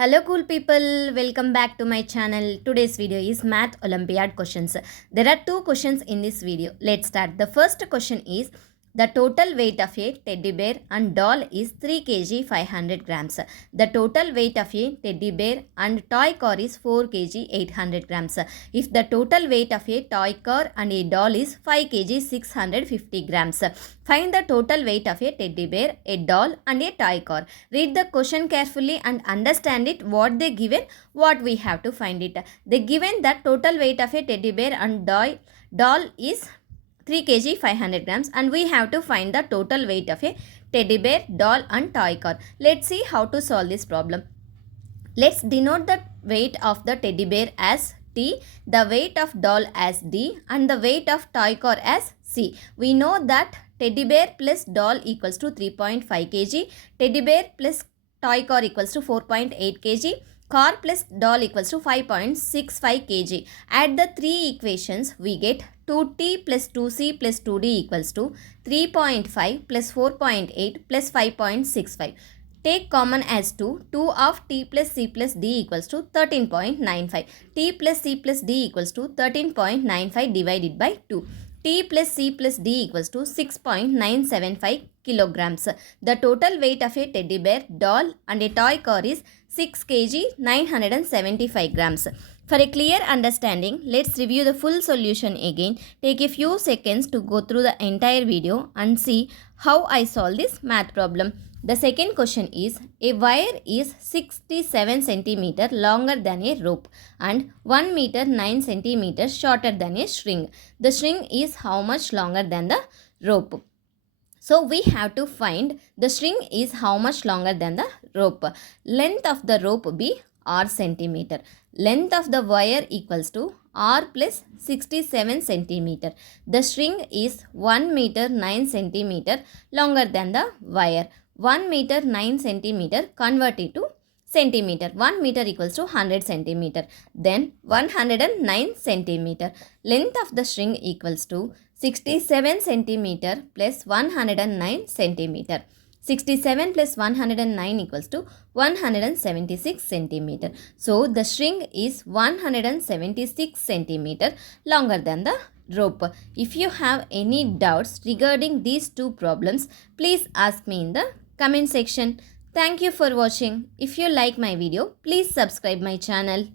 Hello cool people, welcome back to my channel. Today's video is Math Olympiad questions. There are two questions in this video. Let's start. The first question is the total weight of a teddy bear and doll is 3 kg 500 grams. The total weight of a teddy bear and toy car is 4 kg 800 grams. If the total weight of a toy car and a doll is 5 kg 650 grams. Find the total weight of a teddy bear, a doll and a toy car. Read the question carefully and understand it. What they given, what we have to find it. They given that total weight of a teddy bear and doll is 3 kg 500 grams and we have to find the total weight of a teddy bear, doll and toy car. Let's see how to solve this problem. Let's denote the weight of the teddy bear as T, the weight of doll as D and the weight of toy car as C. We know that teddy bear plus doll equals to 3.5 kg, teddy bear plus toy car equals to 4.8 kg, car plus doll equals to 5.65 kg. Add the three equations, we get 2t plus 2c plus 2d equals to 3.5 plus 4.8 plus 5.65. Take common as 2. 2 of t plus c plus d equals to 13.95. T plus c plus d equals to 13.95 divided by 2. T plus c plus d equals to 6.975 kilograms. The total weight of a teddy bear, doll and a toy car is 6 kg 975 grams. For a clear understanding, let's review the full solution again. Take a few seconds to go through the entire video and see how I solve this math problem. The second question is, a wire is 67 cm longer than a rope and 1 meter 9 cm shorter than a string. The string is how much longer than the rope? So we have to find the string is how much longer than the rope. Length of the rope be r centimeter. Length of the wire equals to r plus 67 centimeter. The string is 1 meter 9 centimeter longer than the wire. 1 meter 9 centimeter converted to centimeter. 1 meter equals to 100 centimeter. Then 109 centimeter. Length of the string equals to 67 centimeter plus 109 centimeter. 67 plus 109 equals to 176 centimeter. So the string is 176 centimeter longer than the rope. If you have any doubts regarding these two problems, please ask me in the comment section. Thank you for watching. If you like my video, please subscribe my channel.